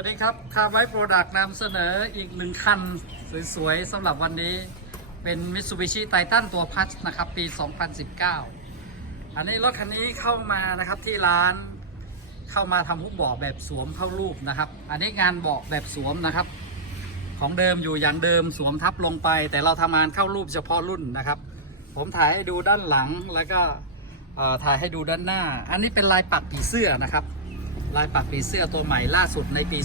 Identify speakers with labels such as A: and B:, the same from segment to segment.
A: สวัสดีครับคาร์ไวโปรดักต์นำเสนออีกหนึ่งคัน สวยๆสำหรับวันนี้เป็น Mitsubishi Titan ตัวพัชนะครับ ปี 2019 อันนี้รถคันนี้เข้ามานะครับที่ร้านเข้ามาทำหุ้มเบาะแบบสวมเข้ารูปนะครับ อันนี้งานเบาะแบบสวมนะครับ ของเดิมอยู่อย่างเดิมสวมทับลงไป แต่เราทำงานเข้ารูปเฉพาะรุ่นนะครับ ผมถ่ายให้ดูด้านหลังแล้วก็ถ่ายให้ดูด้านหน้า อันนี้เป็นลายปักผีเสื้อนะครับ ลายปักผีเสื้อตัวใหม่ล่าสุดในปี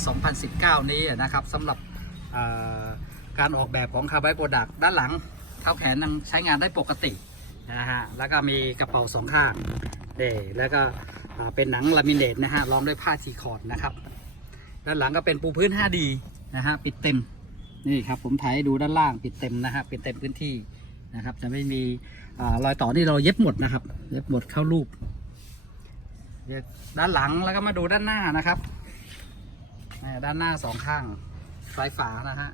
A: 2019 นี้นะครับสำหรับการออกแบบของคาร์บ y โปรดักด้านหลังเท้าแขนยังใช้งานได้ปกตินะฮะแล้วก็มีกระเป๋าสองข้างเดแล้วก็เป็นหนังลามิเนตนะฮะรองด้วยผ้าทีคอร์ดนะครับ ด้านหลังก็เป็นปูพื้น 5D นะฮะปิดเต็มนี่ครับผมถ่ายดูด้านล่างปิดเต็มนะฮะปิดเต็มพื้นที่นะครับจะไม่มีอรอยต่อที่เราเย็บหมดนะครับ เย็บหมดเข้ารูป ดี๋ยวด้านหลังแล้วก็มาดูด้านหน้านะครับด้านหน้าสองข้างปลายฝานะฮะ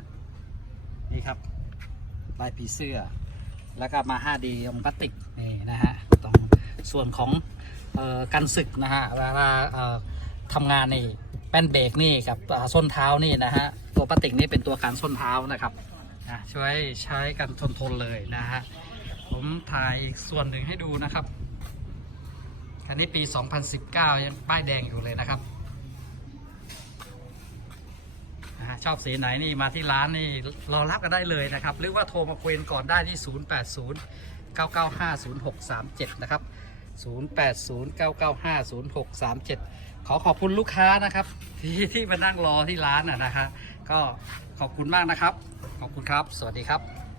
A: นี่ครับลายผีเสื้อ แล้วก็มา 5D องค์พลาสติกนี่นะฮะตรงส่วนของออกันศึกนะฮะเวลาทำงานนี่แป้นเบรกนี่กับส้นเท้านี่นะฮะตัวพลาสติกนี่เป็นตัวการส้นเท้านะครับอะช่วยใช้กันทนทนเลยนะฮะผมถ่ายอีกส่วนหนึ่งให้ดูนะครับ คันนี้ปี 2019 ยังป้ายแดงอยู่เลยนะครับชอบสีไหนนี่มาที่ร้านนี่รอรับกันได้เลยนะครับ หรือว่าโทรมาคุยกันก่อนได้ที่ 080 995 0637 นะครับ 080 995 0637 ขอขอบคุณลูกค้านะครับ ที่ที่มานั่งรอที่ร้านนะนะฮะก็ขอบคุณมากนะครับ ขอบคุณครับ สวัสดีครับ